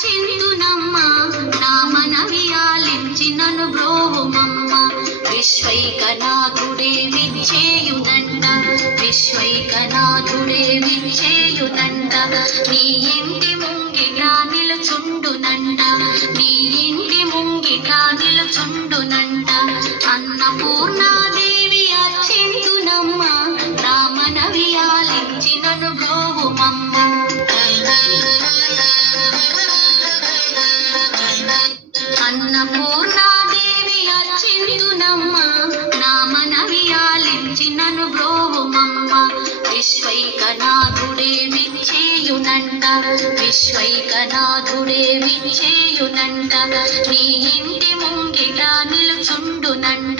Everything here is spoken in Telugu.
అర్చింతునమ్మ నా మనవి ఆలించి నన్ను బ్రోవుమమ్మ విశ్వైకనాథుడే విచ్చేయునంట విశ్వైకనాథుడే విచ్చేయునంట నీ ఇంటి ముంగిట నిలుచుండునంట నీ ఇంటి ముంగిట నిలుచుండునంట అన్నపూర్ణాదేవి అర్చింతునమ్మ నా మనవి ఆలించి నన్ను బ్రోవుమమ్మ అన్నపూర్ణాదేవి అర్చింతునమ్మ నా మనవి ఆలించి నన్ను బ్రోవుమమ్మ విశ్వైకనాథుడే విచ్చేయునంట విశ్వైకనాథుడే విచ్చేయునంట నీ ఇంటి ముంగిట నిలుచుండునంట